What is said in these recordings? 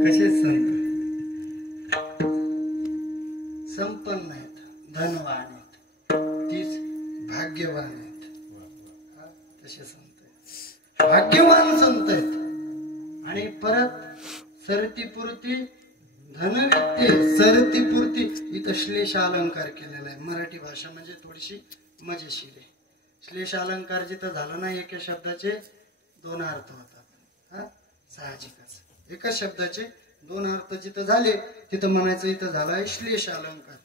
कसे संत संपन्न आहेत, धनवान आहेत, तीच भाग्यवान आहेत. तसे संत आहेत, भाग्यवान संत आहेत. आणि परत सरतीपुरती धनवित्ते, सरतीपुरती इथं श्लेष अलंकार केलेला आहे. मराठी भाषा म्हणजे थोडीशी मजेशीर आहे. श्लेष अलंकार जिथं झाला ना, एका शब्दाचे दोन अर्थ होतात. साहजिकच एका शब्दाचे दोन अर्थ जिथं झाले तिथं म्हणायचं इथं झालाय श्लेष अलंकार.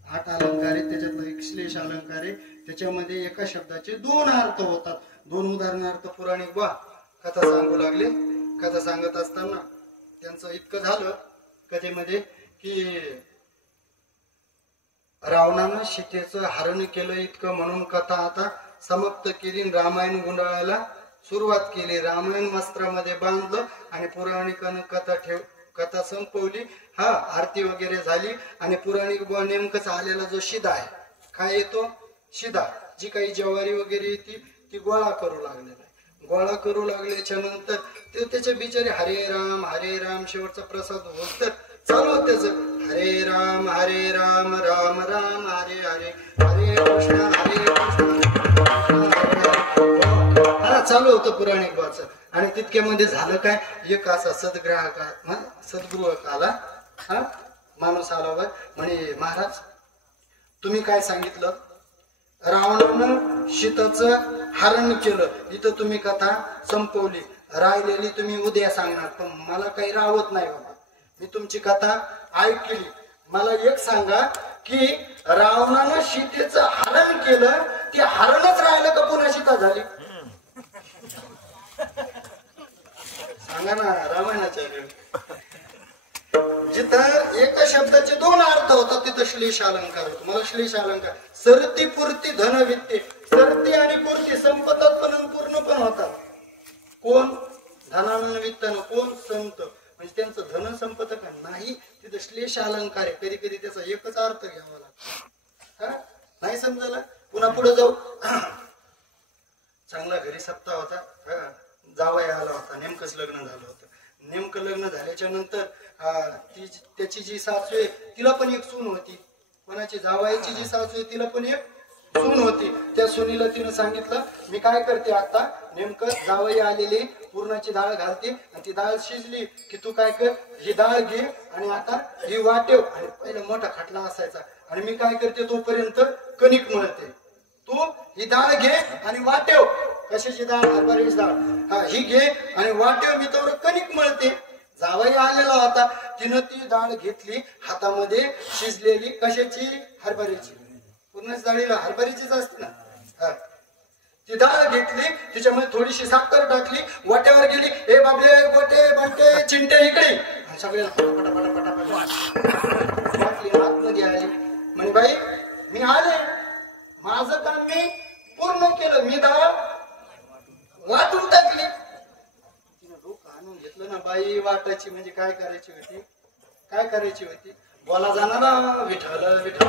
8 अलंकार आहे, त्याच्यातला एक श्लेष अलंकार आहे. त्याच्यामध्ये एका शब्दाचे दोन अर्थ होतात. दोन उदाहरणार्थ पौराणिक बा कथा सांगू लागले. कथा सांगत असताना त्यांचं इतकं झालं कथेमध्ये की रावणानं सीतेचं हरण केलं इतकं म्हणून कथा आता समाप्त केली. रामायण गुंडाळायला सुरुवात केली. रामायण वस्त्रामध्ये बांधलं आणि पुराणिकानं कथा संपवली. आरती वगैरे झाली आणि पुराणिक बुवा नेमकंच आलेला जो शिदा आहे, काय येतो शिदा, जी काही ज्वारी वगैरे येते ती गोळा करू लागलेला आहे. गोळा करू लागल्याच्या नंतर ते त्याचे बिचारे हरे राम शेवटचा प्रसाद होत तर चालू होत त्याच हरे राम राम राम हरे हरे हरे कृष्ण चालू होतं पुराणिक बाचं. आणि तितक्यामध्ये झालं काय, एक असा सद्गृहक आला. माणूस आला म्हणे, महाराज तुम्ही काय सांगितलं, रावणानं सीतेचं हरण केलं, इथं तुम्ही कथा संपवली, राहिलेली तुम्ही उद्या सांगणार, पण मला काही राहत नाही बाबा, मी तुमची कथा ऐकली. मला एक सांगा की रावणानं सीतेचं हरण केलं, ते हरणच राहिलं का पुन्हा सीता झाली? सांगा ना रामायणाच्या. जिथं एका शब्दाचे दोन अर्थ होतात तिथं श्लेष अलंकार होतो. मला श्लेष अलंकार सरती पुरती धनवित्ते, सरती आणि पुरती संपतात पण पूर्ण पण होतात. कोण धनानं वित्तानं, कोण संत, म्हणजे त्यांचं धन संपत का नाही, तिथं श्लेष अलंकार आहे. कधी कधी त्याचा एकच अर्थ घ्यावा लागतो. नाही समजायला पुन्हा पुढे जाऊ. चांगला घरी सप्ताह होता, जावई आला होता, नेमकंच लग्न झालं होतं. नेमकं लग्न झाल्याच्या नंतर त्याची जी सासू आहे तिला पण एक सून होती. कोणाची जावयाची जी सासू आहे तिला पण एक सून होती. त्या सुनीला तिनं सांगितलं, मी काय करते आता, नेमकं जावई आलेली पूर्णाची डाळ घालते आणि ती डाळ शिजली की तू काय कर, ही डाळ घे आणि आता ही वाटेव. आणि पहिला मोठा खटला असायचा आणि मी काय करते तोपर्यंत कणिक मळते, तू ही डाळ घे आणि वाटेव. कशाची डाळ? हरभऱ्याची डाळ. ही घे आणि वाटेव, मी तेवढं कणिक मळते. जावई आलेला होता, तिनं ती डाळ घेतली हातामध्ये, शिजलेली कशाची? हरभऱ्याची. पूर्ण डाळीला हरभऱ्याचीच असते ना. ती डाळ घेतली, तिच्यामध्ये थोडीशी साखर टाकली, वाट्यावर गेली, ए बाबले गोटे बंटे चिंटे इकडे, सगळ्याला आतमध्ये आली. म्हणे बाई मी आले, माझं काम मी पूर्ण केलं, मी डाळ वाटून टाकली. तिने डोकं आणून घेतलं ना, बाई वाटायची म्हणजे काय करायची होती, काय करायची होती, बोला जाणारा विठ्ठल विठ्ठल.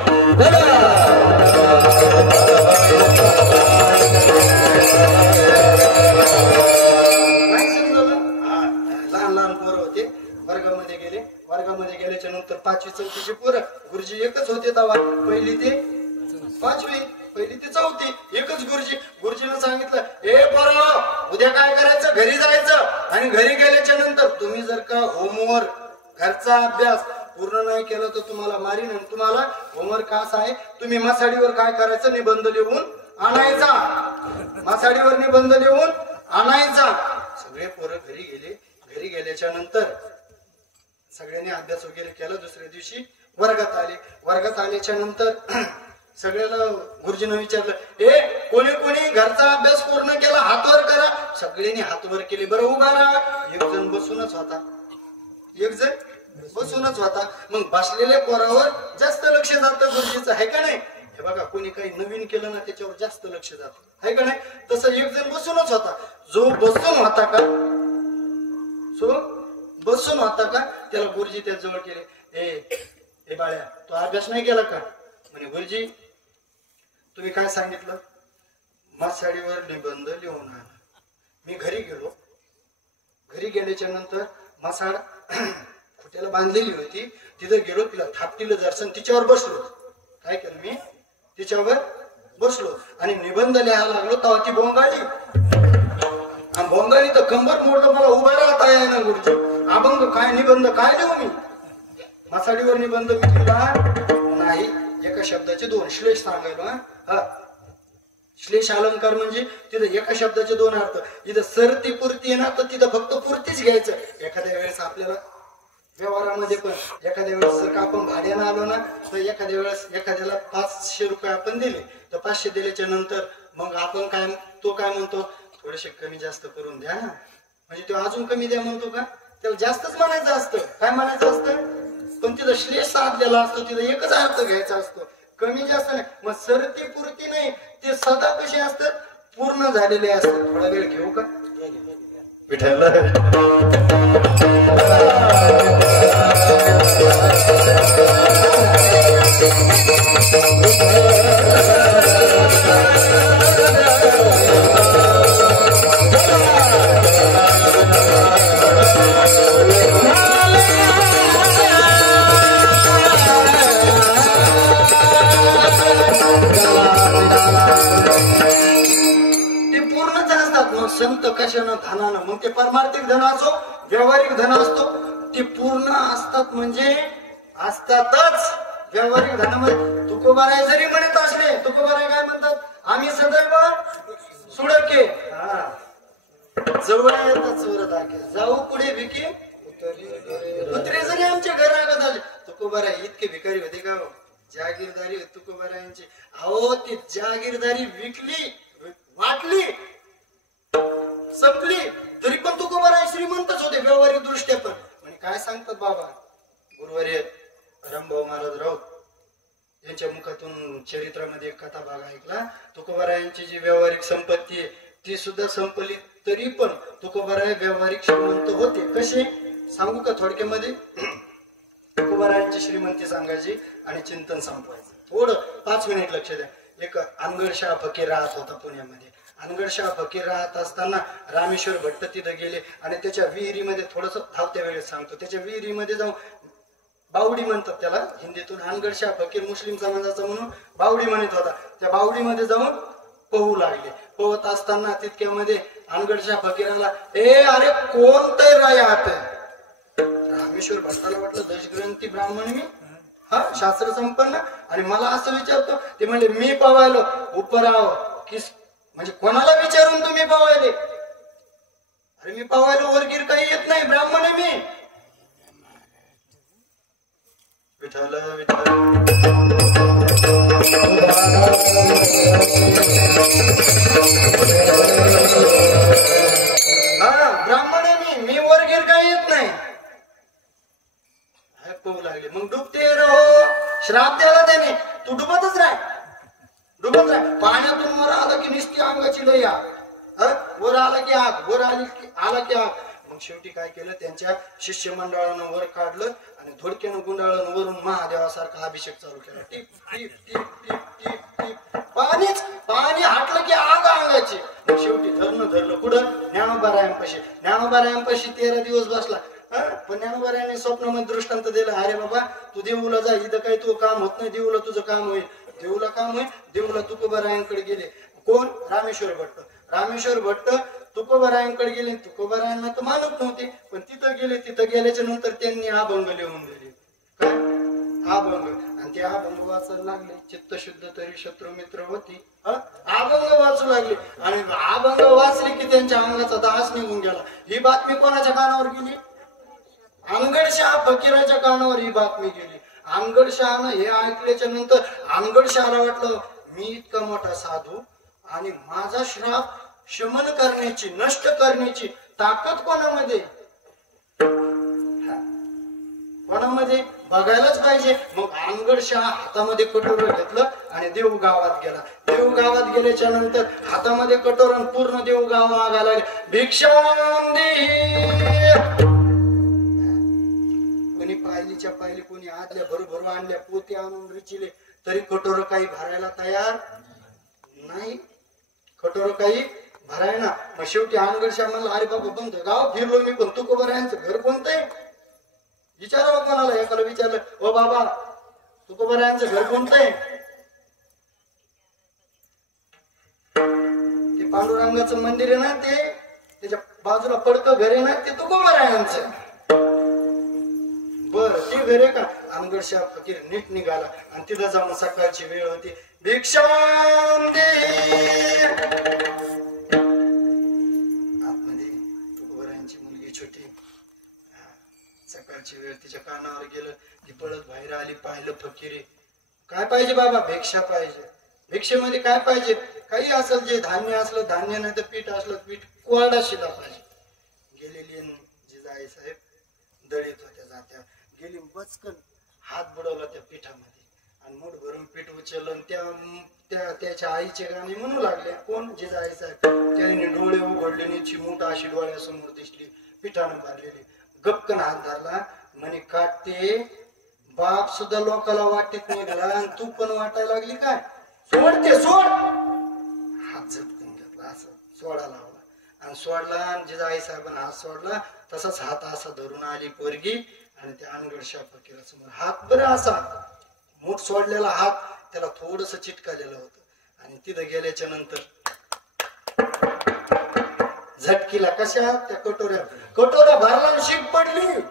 नाही समजलं. लहान लहान पोरं होते, वर्गामध्ये गेले. वर्गामध्ये गेल्याच्या नंतर 5वी 4थीचे पोरं, गुरुजी एकच होते तेव्हा, पहिली ते 5वी, पहिली ते 4थी, एकच गुरुजी. गुरुजीने सांगितलं, ए पोरं उद्या काय करायचं, घरी जायचं आणि घरी गेल्याच्या नंतर तुम्ही जर का होमवर्क घरचा अभ्यास पूर्ण नाही केलं तर तुम्हाला मारीन. आणि तुम्हाला होमवर्क असा आहे, तुम्ही मासाडीवर काय करायचं, निबंध लिहून आणायचा, मासाडीवर निबंध लिहून आणायचा. सगळे पोरं घरी गेले. घरी गेल्याच्या नंतर सगळ्यांनी अभ्यास वगैरे केला. दुसऱ्या दिवशी वर्गात आले. वर्गात आल्याच्या नंतर सगळ्याला गुरुजीनं विचारलं, ए कोणी कोणी घरचा अभ्यास पूर्ण केला, हातवर करा. सगळ्यांनी हातवर केले. बरं उभा राहा. एक जण बसूनच होता, एक जण बसूनच होता. मग बसलेल्या पोरावर जास्त लक्ष जातं गुरुजीचं, आहे का नाही? हे बघा, कोणी काही नवीन केलं ना त्याच्यावर जास्त लक्ष जातं, आहे का नाही? तसं एक जण बसूनच होता. जो बसून होता का, बसून होता का, त्याला गुरुजी त्या जवळ केले. ए बाळ्या, तू अभ्यास नाही केला का? म्हणे गुरुजी तुम्ही काय सांगितलं? मासाडीवर निबंध लिहून आणा. मी घरी गेलो. घरी गेल्याच्या नंतर मासाड खुट्याला बांधलेली होती. तिथं गेलो, तिला थापटीला जरसन, तिच्यावर बसलो. काय केलं मी, तिच्यावर बसलो आणि निबंध लिहायला लागलो. तेव्हा ती बोंगाळली, बोंगाळी तर कंबर मोडलं, मला उभा राहता येईना. गुरुजी अभंग काय, निबंध काय लिहू मी? मासाडीवर निबंध मी लिहिला नाही. एका शब्दाचे 2 श्लेष सांगायला. श्लेष अलंकार म्हणजे तिथं एका शब्दाचे 2 अर्थ. इथं सरती पुरती आहे ना, तर तिथं फक्त पुरतीच घ्यायचं. एखाद्या वेळेस आपल्याला व्यवहारामध्ये पण एखाद्या वेळेस जर का आपण भाड्यानं आलो ना, तर एखाद्या वेळेस एखाद्याला 500 रुपये आपण दिले, तर 500 दिल्याच्या नंतर मग आपण काय, तो काय म्हणतो, थोडेसे कमी जास्त करून द्या ना. म्हणजे तो अजून कमी द्या म्हणतो का? त्याला जास्तच म्हणायचं असतं. काय म्हणायचं असतं? पण तिथं श्लेष साधलेला असतो, तिथं एकच अर्थ घ्यायचा असतो, कमी जास्त नाही. मग सरती पुरती नाही, ते सदा कसे असतात, पूर्ण झालेले असतात. थोडा वेळ घेऊ का? विठ्ठल संत कशानं, धनानं. मग ते परमार्थिक धन असो, व्यावहारिक धन असतो, ते पूर्ण असतात. म्हणजे असतातच. व्यावहारिक धनामध्ये तुकोबाराय जरी म्हणत असले, तुकोबाराय काय म्हणतात, आम्ही सदैव सुडके, जवळ येतात चोर दाखे, जाऊ पुढे भिके उतरे जरी आमच्या घरागत आले. तुकोबाराय इतके भिकारी होते का? जागीरदारी तुकोबारायांची. अहो ती जागीरदारी विकली, वाटली, संपली, तरी पण तुकोबाराय श्रीमंतच होते व्यावहारिक दृष्ट्या पण. म्हणजे काय सांगतात बाबा गुरुवर्य रामभाऊ महाराज राऊत यांच्या मुखातून चरित्रामध्ये एक कथा भाग ऐकला. तुकोबारायांची जी व्यावहारिक संपत्ती आहे ती सुद्धा संपली, तरी पण तुकोबाराय व्यावहारिक श्रीमंत होते. कसे सांगू का थोडक्यामध्ये? तुकोबारायांची श्रीमंती सांगायची आणि चिंतन संपवायचं. थोडं 5 मिनिट लक्ष द्या. एक अनगडशाह फकीर राहत होता पुण्यामध्ये. अनगडशाह फकीर राहत असताना रामेश्वर भट्ट तिथं गेले आणि त्याच्या विहिरीमध्ये, थोडस धावत्या वेळेस सांगतो, त्याच्या विहिरीमध्ये जाऊन, बावडी म्हणतात त्याला हिंदीतून, अनगडशाह फकीर मुस्लिम समाजाचा म्हणून बावडी म्हणत होता, त्या बावडीमध्ये जाऊन पोहू लागले. पोहत असताना तितक्यामध्ये अनगडशाह फकीराला, अरे कोण तय रायात? रामेश्वर भट्टाला वाटलं दशग्रंथी ब्राह्मण मी, शास्त्र संपन्न, आणि मला असं विचारतो. ते म्हणले मी पवायलो उपराव किस, म्हणजे कोणाला विचारून तुम्ही पवायले? अरे मी पवायलो वरगीर काही येत नाही, ब्राह्मण आहे मी. विठ्ठल विठ्ठल ब्राह्मण आहे मी वरगीर काही येत नाही. पोहू लागले. मग डुबते रहो, श्राप द्याला त्याने, तू डुबतच राह, डुबत राह. पाण्यातून वर आला की निस्ती अंगाची लय आग, वर आला की आग, वर आला की आग. मग शेवटी काय केलं, त्यांच्या शिष्यमंडळानं वर काढलं आणि धोडक्यानं गुंडाळून वरून महादेवासारखा अभिषेक चालू केला. Tip tip tip tip tip tip, पाणीच पाणी हाटलं की आग अंगाची. मग शेवटी धरलं कुठं? ज्ञानोबारायांपाशी. ज्ञानोबारायांपाशी 13 दिवस बसला. पण ज्ञानोबारायांनी स्वप्नामध्ये दृष्टांत दिला, अरे बाबा तू देऊला जा, इथं काही तू काम होत नाही, देऊला तुझं काम होईल. देऊला काम होईल. देऊला तुकोबारायांकडे गेले. कोण? रामेश्वर भट्ट. रामेश्वर भट्ट तुकोबारायांकडे गेले. तुकोबारायांना तर मानत नव्हते, पण तिथं गेले. तिथं गेल्याच्या नंतर त्यांनी अभंग लिहून दिले. काय अभंग? आणि ते अभंग वाचायला लागले. चित्तशुद्ध तरी शत्रू मित्र होती, अभंग वाचू लागले. आणि अभंग वाचले की त्यांच्या अंगाचा दास निघून गेला. ही बातमी कोणाच्या कानावर गेली? अनगडशाह फकीराच्या कानावर ही बातमी गेली. अनगडशाहनं हे ऐकल्याच्या नंतर अनगडशाहला वाटलं, मी इतका मोठा साधू आणि माझा श्राप शमन करण्याची, नष्ट करण्याची ताकद कोणामध्ये? कोणामध्ये? बघायलाच पाहिजे. मग अनगडशाह हातामध्ये कटोरं घेतलं आणि देव गावात गेला. देव गावात गेल्याच्या नंतर हातामध्ये कटोरं, पूर्ण देव गाव मागायला लागले, भिक्षां दे. कोणी पायलीच्या पायली, कोणी आदल्या भरू आणल्या, पोते आणून रिचिले, तरी कटोरं काही भरायला तयार नाही. कटोरं काही भरायला. मग शेवटी अनगडशाह म्हणला, अरे बाबा बंद गाव फिरलो मी, पण तुकोबारायांचं घर कोणतं आहे? विचार कोणाला एकाला विचारलं, ओ बाबा तुकोबारायांचं घर कोणतं आहे? ते पांडुरंगाचं मंदिर आहे ना, ते त्याच्या बाजूला पडकं घर आहे ना, ते तुकोबारायांचं. बर ते घर आहे का? अनगडशा फकीर नीट निघाला आणि तिथं जाऊन सकाळची वेळ होती. भिक्षाम दे. आतमध्ये तुकोबारायांची मुलगी छोटी, सकाळची वेळ, तिच्या कानावर गेलं. ती पळत बाहेर आली, पाहिलं फकीर. काय पाहिजे बाबा? भिक्षा पाहिजे. भिक्षेमध्ये काय पाहिजे? काही असेल, जे धान्य असलं धान्य, नाही तर पीठ असलं पीठ, कोरडा शिला पाहिजे. गेलेली जिजाई साहेब दळीत होत्या जात्या, गेली बचकन हात बुडवला त्या पिठामध्ये आणि मूठ भरून पीठ उचललं. त्याच्या आईचे गाणे म्हणू लागले. कोण? जिजाई साहेब. त्याने डोळे उघडले, नीची मूठ अशी डोळ्यासमोर दिसली, पिठानं भरलेली. गपकन हात धरला, म्हणे काटते बाप सुद्धा लोकाला वाटत निघाला आणि तू पण वाटायला लागली काय? सोडते सोड. हात झटकून घेतला, असं सोडा लावला आणि सोडला. आणि जिजाई साहेबांना हात सोडला, तसाच हात असा धरून आली पोरगी आणि त्या अनगडशा फकीरासमोर हात बरं असा मूठ सोडलेला हात त्याला थोडस चिटकालेलं होतं. आणि तिथं गेल्याच्या नंतर झटकीला कशा त्या कटोऱ्या भरला, शीट पडली.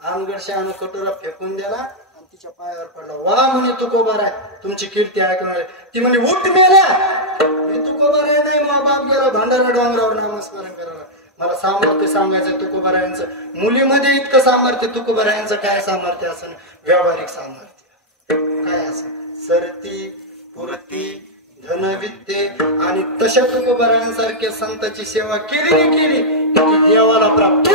अनगडशानं कटोरा फेकून दिला आणि तिच्या पायावर पडला. वा म्हणे तुकोबार आहे, तुमची कीर्ती ऐकणार. ती म्हणे उठ मेल्या, मी तुकोबार आहे नाही, मा बाप गेला भांडारा डोंगरावर नामस्मरण करायला. मला सामर्थ्य सांगायचं तुकोबारायांचं. मुलीमध्ये इतकं सामर्थ्य, तुकोबारायांचं काय सामर्थ्य असं? व्यावहारिक सामर्थ्य काय असं? सरती पुरती धनविद्ये. आणि तशा तुकोबारायांसारख्या संतांची सेवा केली की देवाला प्राप्त.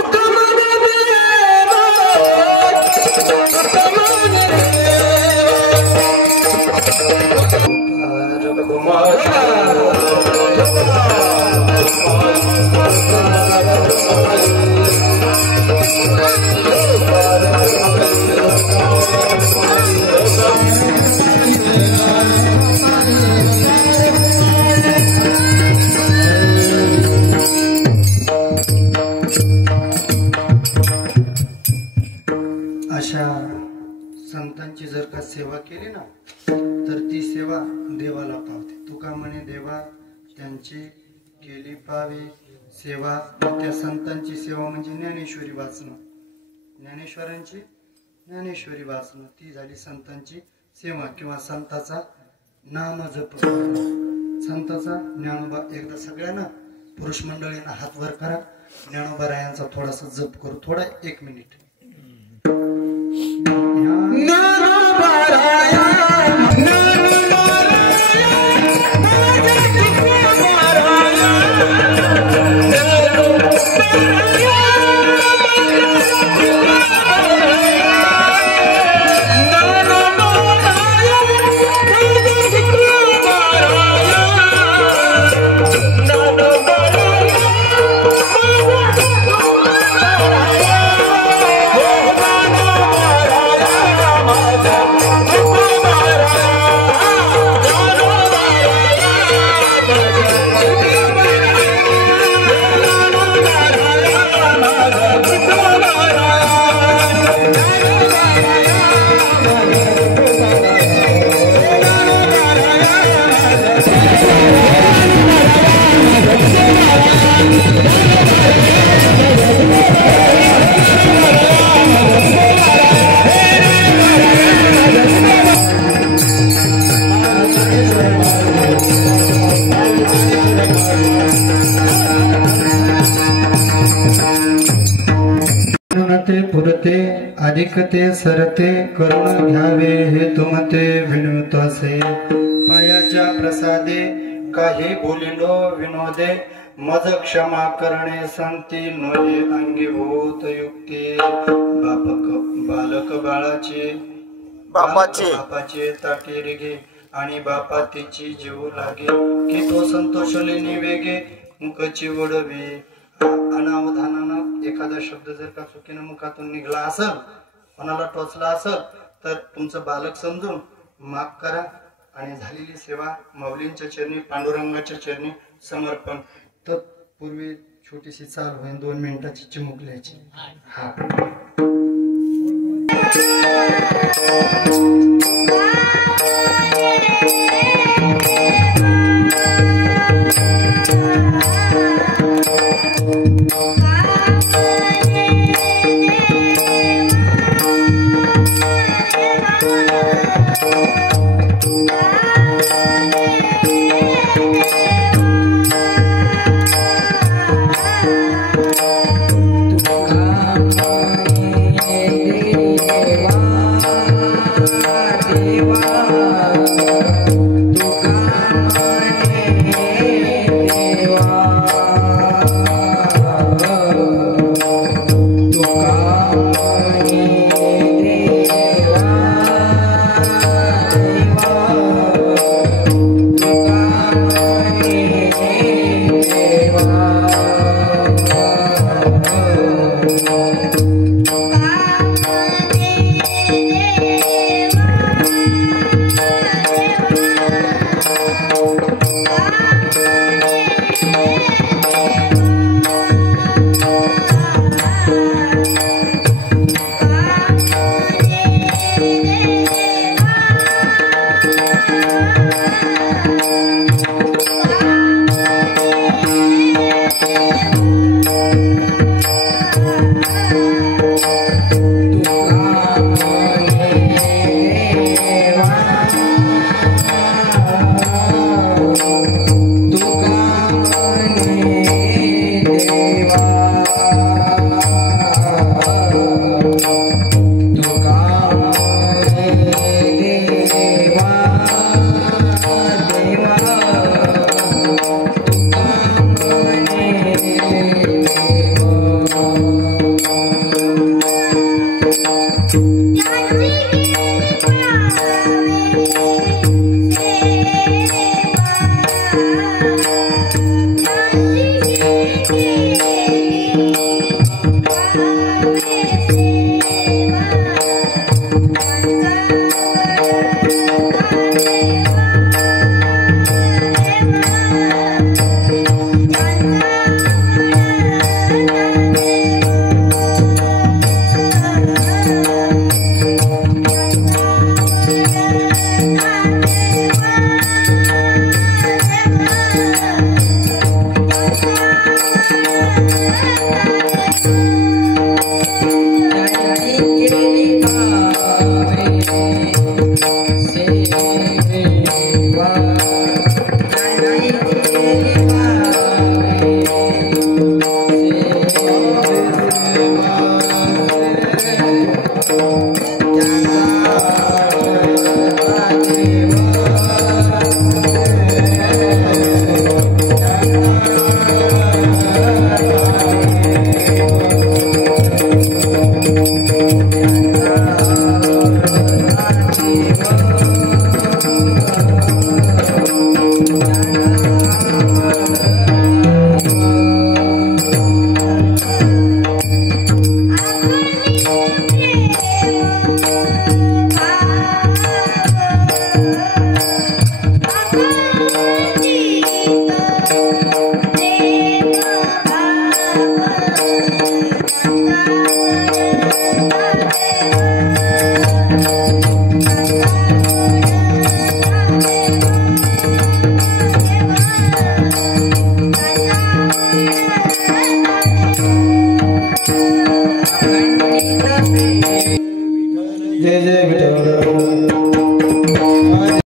अशा संतांची जर का सेवा केली ना, तर ती सेवा देवाला पावते. तुका म्हणे देवा त्यांची केली पावे सेवा. त्या संतांची सेवा म्हणजे ज्ञानेश्वरी वाचणं, ज्ञानेश्वरांची ज्ञानेश्वरी वाचणं, ती झाली संतांची सेवा किंवा संताचा नाम जप करणं. संताचा ज्ञानोबा एकदा सगळ्यांना पुरुष मंडळींना हात वर करा. ज्ञानोबा रायांचा थोडासा जप करू, थोडा 1 मिनिट. पुरते अधिकते सरते करुण घ्यावे हे तुमते विनवतसे. पायाच्या प्रसादे काही बोलिलो विनोदे मज क्षमा करणे संती नोहे अंगीभूत युक्ती. बालक बापाचे ताटे रेगे आणि बापा तिची जीव लागे की तो संतोषले निवेगे मुखची वडवे. अनावधानानं एखादा शब्द जर का चुकीनं मुखातून निघला असेल, कोणाला टोचला असेल, तर तुमचं बालक समजून माफ करा आणि झालेली सेवा माऊलींच्या चरणी, पांडुरंगाच्या चरणी समर्पण. तत्पूर्वी छोटीशी चाल होईल, 2 मिनिटाची चिमुकल्याची. हा जय जय विठ्ठल